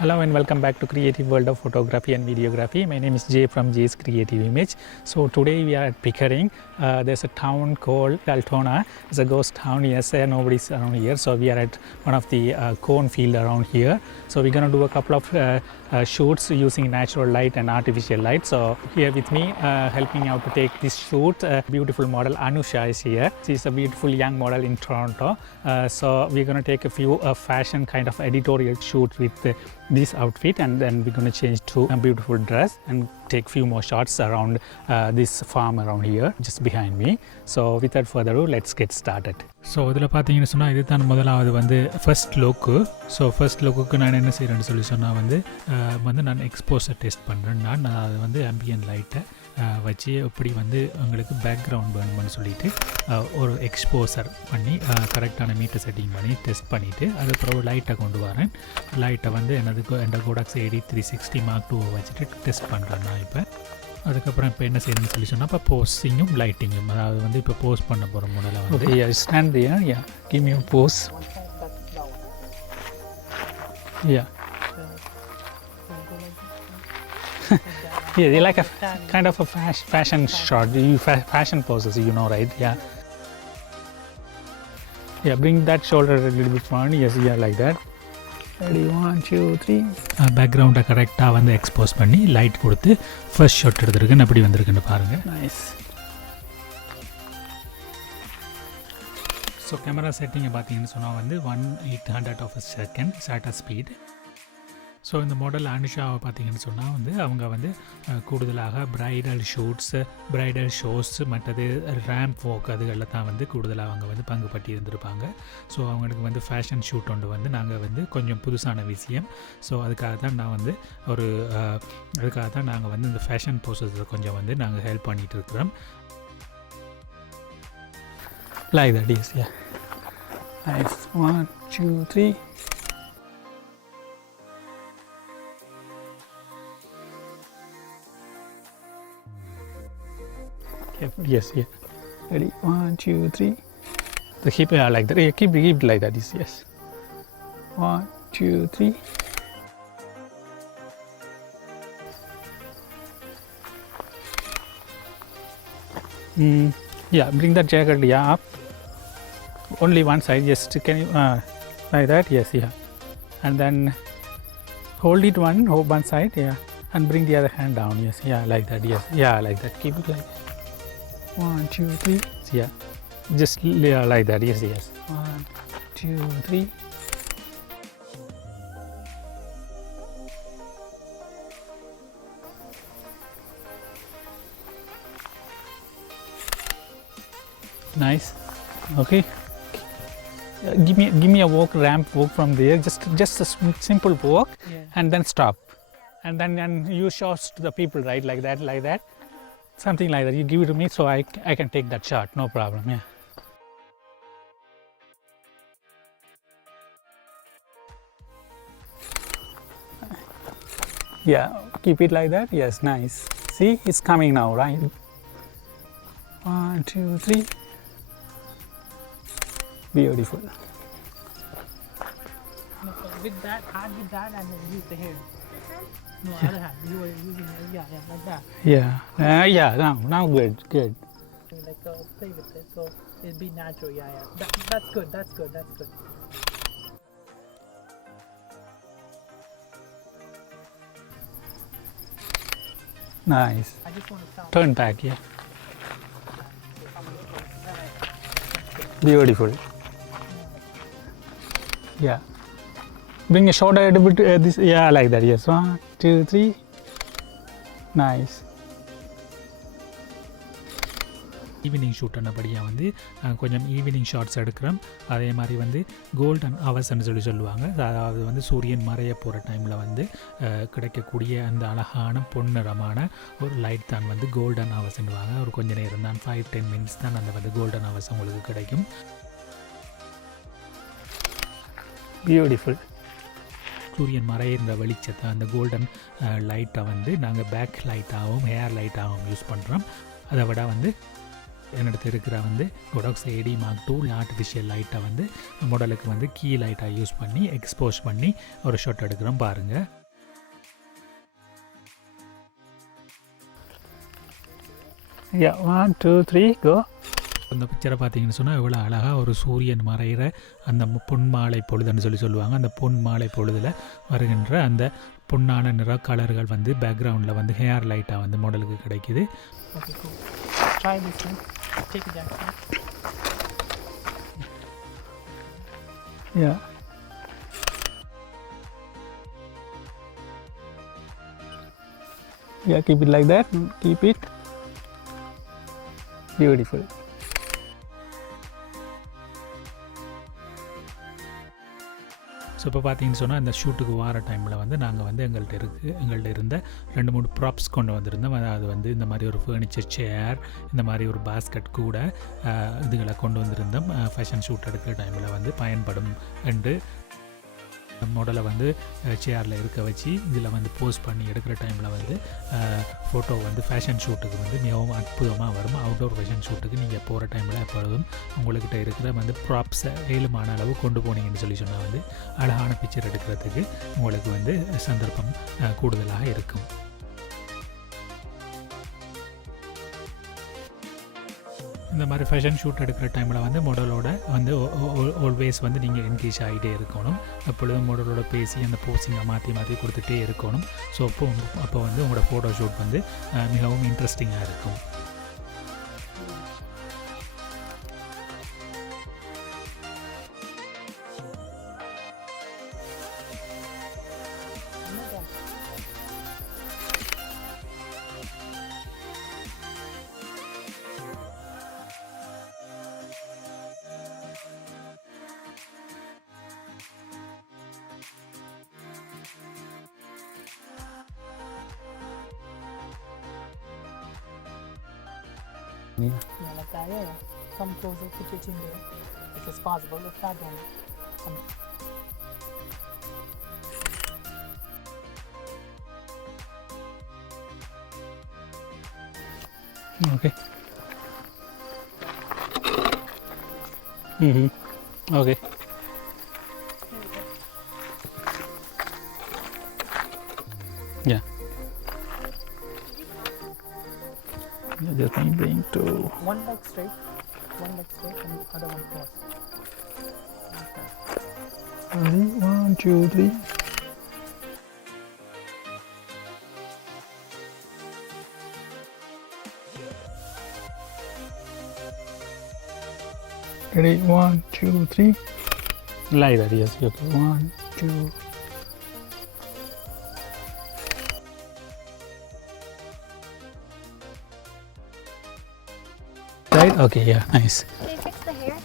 Hello and welcome back to Creative World of Photography and Videography. My name is Jay from Jay's Creative Image. So today we are at Pickering. There's a town called Altona. It's a ghost town. Yes, nobody's around here. So we are at one of the cornfield around here. So we're going to do a couple of shoots using natural light and artificial light. So here with me, helping out to take this shoot, beautiful model Anusha is here. She's a beautiful young model in Toronto. So we're going to take a few fashion kind of editorial shoots with this outfit, and then we're going to change to a beautiful dress and take few more shots around this farm around here just behind me. So without further ado, let's get started. So இதில் பார்த்தீங்கன்னு சொன்னால் இது தான் முதலாவது வந்து first look. So first லுக்குக்கு நான் என்ன செய்கிறேன்னு சொல்லி சொன்னால் வந்து நான் எக்ஸ்போஸை டெஸ்ட் பண்ணுறேன். நான் அது வந்து ஆம்பியன் லைட்டை வச்சு எப்படி வந்து உங்களுக்கு பேக்ரவுண்ட் வேணும்னு சொல்லிவிட்டு ஒரு எக்ஸ்போசர் பண்ணி கரெக்டான மீட்டர் செட்டிங் பண்ணி டெஸ்ட் பண்ணிவிட்டு அதுக்கப்புறம் லைட்டை கொண்டு வரேன். லைட்டை வந்து என்னோட கோடாக்ஸ் AD360 Mark II வச்சுட்டு டெஸ்ட் பண்ணுறேன் நான் இப்போ. அதுக்கப்புறம் இப்போ என்ன செய்யணும்னு சொல்லி சொன்னால் இப்போ போஸ்டிங்கும் லைட்டிங்கும், அதாவது வந்து இப்போ போஸ்ட் பண்ண போகிற முன்னால வந்து stand there, yeah, give me a pose. Yeah. Yeah, they like a kind of a fashion shot. You fashion poses, you know, right? Yeah. Yeah, bring that shoulder a little bit forward. Yes, yeah, like that. Ready, 1, 2, 3. பேக்ரவுண்டை கரெக்டாக வந்து எக்ஸ்போஸ் பண்ணி லைட் கொடுத்து first shot எடுத்துருக்குன்னு அப்படி வந்திருக்குன்னு பாருங்கள். Nice. So camera செட்டிங்கை பார்த்தீங்கன்னு சொன்னால் வந்து 1/800 of a second shutter speed. So இந்த மாடல் அனுஷாவை பார்த்தீங்கன்னு சொன்னால் வந்து அவங்க வந்து கூடுதலாக பிரைடல் ஷூட்ஸு, பிரைடல் ஷோஸ், மற்றது ரேம்ப் வாக் அதுகளில் தான் வந்து கூடுதலாக அவங்க வந்து பங்கு பற்றி இருந்திருப்பாங்க. ஸோ அவங்களுக்கு வந்து ஃபேஷன் ஷூட் ஒன்று வந்து நாங்கள் வந்து கொஞ்சம் புதுசான விஷயம். ஸோ அதுக்காக தான் நாங்கள் வந்து இந்த ஃபேஷன் போஸஸில் கொஞ்சம் வந்து நாங்கள் ஹெல்ப் பண்ணிகிட்டு இருக்கிறோம். Like that, yes, yeah. Nice. 1, 2, 3. Yes, yeah. Ready, 1, 2, 3. The hip, like that. Yeah, keep it like that. Yes. 1, 2, 3. Yeah, bring that jacket up. Only one side. Just can you like that? Yes, yeah. And then hold it one side. Yeah. And bring the other hand down. Yes, yeah, like that. Yes, yeah, like that. Keep it like that. 1, 2, 3. Yeah, just like that. Yes, yes. 1, 2, 3. Nice. Okay. Give me a ramp walk from there. Just a simple walk, yeah. And then stop, and then you show to the people, right? Like that. Something like that. You give it to me so I can take that shot. No problem. Yeah. Yeah. Keep it like that. Yes. Nice. See, it's coming now, right? 1, 2, 3. Beautiful. With that, hand with that, and then use the hair. No, yeah. Other hand. You were using yeah, like that. Yeah. Yeah. Now good. Like play with it, so it'll be natural. Yeah. That's good. Nice. I just want to stop. Turn back. Yeah. Beautiful. Yeah. Bring a shoulder a bit. This. Yeah, like that. Yes. 1, 2, 3. Nice. Evening shoot அன்னபடியாக வந்து கொஞ்சம் evening shots எடுக்கிறோம். அதே மாதிரி வந்து கோல்டன் ஹவர்ஸ்ன்னு சொல்லுவாங்க. அதாவது வந்து சூரியன் மறைய போகிற டைமில் வந்து கிடைக்கக்கூடிய அந்த அழகான பொன்னிறமான ஒரு லைட் தான் வந்து கோல்டன் ஹவர்ஸ்ன்னுவாங்க. ஒரு கொஞ்சம் நேரம் தான், 5-10 minutes தான் அந்த வந்து கோல்டன் ஹவர்ஸ் உங்களுக்கு கிடைக்கும். பியூட்டிஃபுல். சூரியன் மறையிற வெளிச்சத்தை அந்த கோல்டன் லைட்டை வந்து நாங்கள் பேக் லைட்டாகவும் ஹேர் லைட்டாகவும் யூஸ் பண்ணுறோம். அதை விட வந்து என்னிடத்து இருக்கிற வந்து Godox AD Mark II artificial லைட்டை வந்து மாடலுக்கு வந்து கீ லைட்டாக யூஸ் பண்ணி எக்ஸ்போஸ் பண்ணி ஒரு ஷாட் எடுக்கிறோம் பாருங்கள். Yeah, 1 2 3 go. அந்த பிக்சரை பார்த்தீங்கன்னு சொன்னால் எவ்வளோ அழகாக ஒரு சூரியன் மறைகிற அந்த பொன்மாலை பொழுதுன்னு சொல்லுவாங்க. அந்த பொன்மாலை பொழுதில் வருகின்ற அந்த பொன்னான நிற கலர்கள் வந்து பேக்ரவுண்டில் வந்து ஹேர் லைட்டாக வந்து மாடலுக்கு கிடைக்குது. Okay, cool. Try this one. Take it down. Yeah. Yeah, keep it like that. Keep it. Beautiful. So இப்போ பார்த்தீங்கன்னு சொன்னால் இந்த ஷூட்டுக்கு வர டைமில் வந்து நாங்கள் வந்து எங்கள்கிட்ட இருந்த 2-3 ப்ராப்ஸ் கொண்டு வந்திருந்தோம். அதாவது வந்து இந்த மாதிரி ஒரு ஃபர்னிச்சர் சேர், இந்த மாதிரி ஒரு பாஸ்கெட் கூட இதுகளை கொண்டு வந்திருந்தோம். ஃபேஷன் ஷூட் எடுக்கிற டைமில் வந்து பயன்படும் என்று மாடலை வந்து சேரில் இருக்க வச்சு இதில் வந்து போஸ்ட் பண்ணி எடுக்கிற டைமில் வந்து ஃபோட்டோ வந்து ஃபேஷன் ஷூட்டுக்கு வந்து மிகவும் அற்புதமாக வரும். அவுட்டோர் ஃபேஷன் ஷூட்டுக்கு நீங்கள் போகிற டைமில் எப்பொழுதும் உங்கள்கிட்ட இருக்கிற வந்து ப்ராப்ஸை ஏழுமான அளவு கொண்டு போனீங்கன்னு சொன்னால் வந்து அழகான பிக்சர் எடுக்கிறதுக்கு உங்களுக்கு வந்து சந்தர்ப்பம் கூடுதலாக இருக்கும். இந்த மாதிரி ஃபேஷன் ஷூட் எடுக்கிற டைமில் வந்து மாடலோட வந்து ஆல்வேஸ் வந்து நீங்கள் என்கேஜ் ஆகிட்டே இருக்கணும். எப்பொழுதும் மாடலோட பேசி அந்த போஸிங்கை மாற்றி கொடுத்துட்டே இருக்கணும். ஸோ அப்போ வந்து உங்களோட ஃபோட்டோ ஷூட் வந்து மிகவும் இன்ட்ரெஸ்டிங்காக இருக்கும். Yeah, like that, yeah. Come closer, put your chin there. If it's possible, if not, then come. Okay. Okay. Yeah. Just bring to One leg straight, and the other one cross. Ready? 1 2 3. Ready? 1 2 3. Like that, yes. Okay. 1 2. Right? Okay, yeah, nice. Did you fix the hair?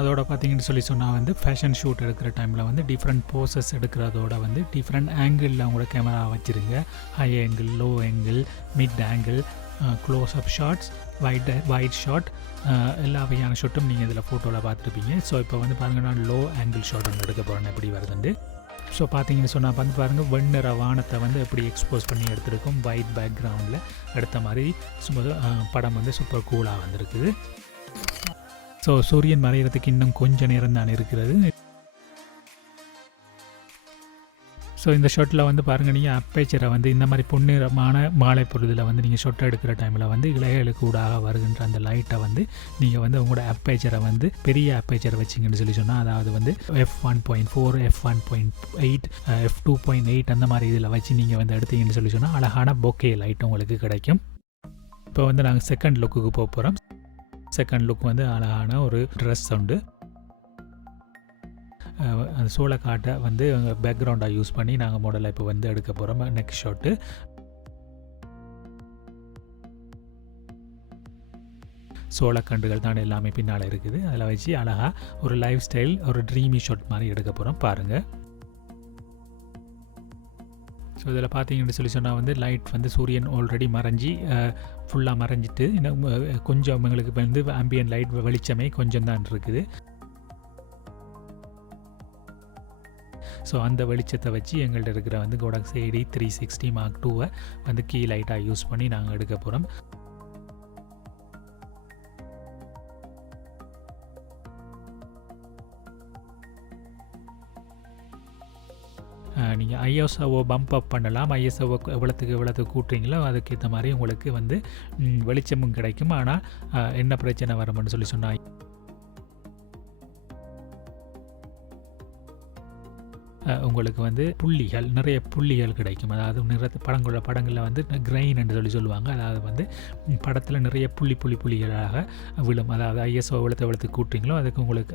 அதோட பார்த்தீங்கன்னு சொன்னால் வந்து fashion shoot எடுக்கிற டைமில் வந்து different poses எடுக்கிறதோட வந்து டிஃப்ரெண்ட் ஆங்கிளில் உங்களோட கேமரா வச்சுருங்க. High angle, low angle, mid angle, close up shots, wide shot, எல்லா வகையான ஷாட்டும் நீங்கள் இதில் ஃபோட்டோவில் பார்த்துருப்பீங்க. ஸோ இப்போ வந்து பாருங்கள், நான் லோ ஆங்கிள் ஷாட் ஒன்று எடுக்க போகிறேன் எப்படி வருதுண்டு. ஸோ பார்த்தீங்கன்னு சொன்னால் வந்து பாருங்கள், வெண்ணிற வானத்தை வந்து எப்படி எக்ஸ்போஸ் பண்ணி எடுத்துருக்கோம். ஒயிட் பேக்ரவுண்டில் எடுத்த மாதிரி படம் வந்து சூப்பர் கூலாக வந்திருக்குது. ஸோ சூரியன் மறைகிறதுக்கு இன்னும் கொஞ்சம் நேரம் தான் இருக்கிறது. ஸோ இந்த ஷாட்டில் வந்து பாருங்கள், நீங்கள் அப்பேச்சரை வந்து இந்த மாதிரி பொன்னிறமான மாலை பொழுதில் வந்து நீங்கள் ஷாட் எடுக்கிற டைமில் வந்து இலைகளுக்கு ஊடாக வருகின்ற அந்த லைட்டை வந்து நீங்கள் வந்து உங்களோட அப்பேச்சரை வந்து பெரிய அப்பேச்சரை வச்சிங்கன்னு சொன்னால், அதாவது வந்து f1.4, f1.8, f2.8 அந்த மாதிரி இதில் வச்சு நீங்கள் வந்து எடுத்தீங்கன்னு சொன்னால் அழகான போக்கே லைட் உங்களுக்கு கிடைக்கும். இப்போ வந்து நாங்கள் செகண்ட் லுக்குக்கு போக போகிறோம். செகண்ட் லுக் வந்து அழகான ஒரு ட்ரெஸ் உண்டு. அந்த சோளக்காட்டை வந்து பேக்ரவுண்டாக யூஸ் பண்ணி நாங்கள் மாடலை இப்போ வந்து எடுக்க போகிறோம். நெக்ஸ்ட் ஷாட்டு சோளக்கண்டுகள் தான் எல்லாமே பின்னால் இருக்குது. அதில் வச்சு அழகாக ஒரு லைஃப் ஸ்டைல், ஒரு ட்ரீமி ஷாட் மாதிரி எடுக்க போகிறோம் பாருங்கள். ஸோ இதில் பார்த்தீங்கன்னு சொன்னால் வந்து லைட் வந்து சூரியன் ஆல்ரெடி மறைஞ்சி ஃபுல்லாக மறைஞ்சிட்டு இன்னும் கொஞ்சம் எங்களுக்கு வந்து ஆம்பியன் லைட் வெளிச்சமே கொஞ்சம் தான் இருக்குது. ஸோ அந்த வெளிச்சத்தை வச்சு எங்கள்கிட்ட இருக்கிற வந்து Godox AD 360 Mark II வந்து கீ லைட்டாக யூஸ் பண்ணி நாங்கள் எடுக்க போகிறோம். நீங்கள் ஐஎஸ்ஓவை பம்ப் அப் பண்ணலாம். ஐஎஸ்ஓவை எவ்வளோத்துக்கு கூட்டுறீங்களோ அதுக்கேற்ற மாதிரி உங்களுக்கு வந்து வெளிச்சமும் கிடைக்கும். ஆனால் என்ன பிரச்சனை வரும்னு சொன்னால் உங்களுக்கு வந்து நிறைய புள்ளிகள் கிடைக்கும். அதாவது படங்களில் வந்து கிரைன் என்று சொல்லுவாங்க. அதாவது வந்து படத்தில் நிறைய புள்ளிகளாக விழும். அதாவது ஐஎஸ்ஓ எவ்வளோத்துக்கு கூட்டுறீங்களோ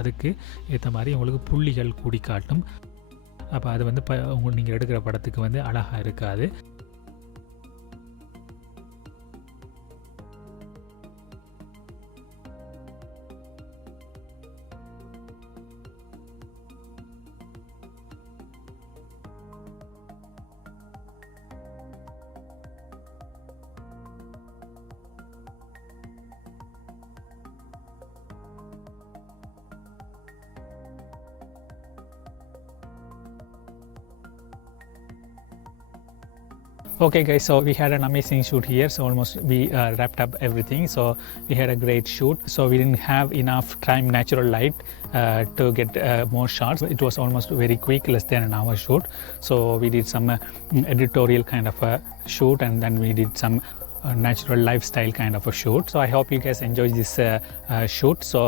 அதுக்கு ஏற்ற மாதிரி உங்களுக்கு புள்ளிகள் கூடி காட்டும். அப்போ அது வந்து நீங்கள் எடுக்கிற படத்துக்கு வந்து அழகாக இருக்காது. Okay guys, so we had an amazing shoot here. So almost we wrapped up everything. So we had a great shoot. So we didn't have enough time, natural light to get more shots. It was almost very quick, less than an hour shoot. So we did some editorial kind of a shoot, and then we did some natural lifestyle kind of a shoot. So I hope you guys enjoyed this shoot. So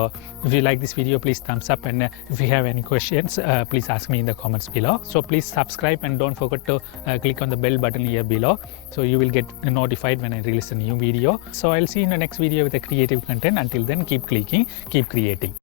if you like this video, please thumbs up, and if you have any questions, please ask me in the comments below. So please subscribe and don't forget to click on the bell button here below, so you will get notified when I release a new video. So I'll see you in the next video with a creative content. Until then, keep clicking, keep creating.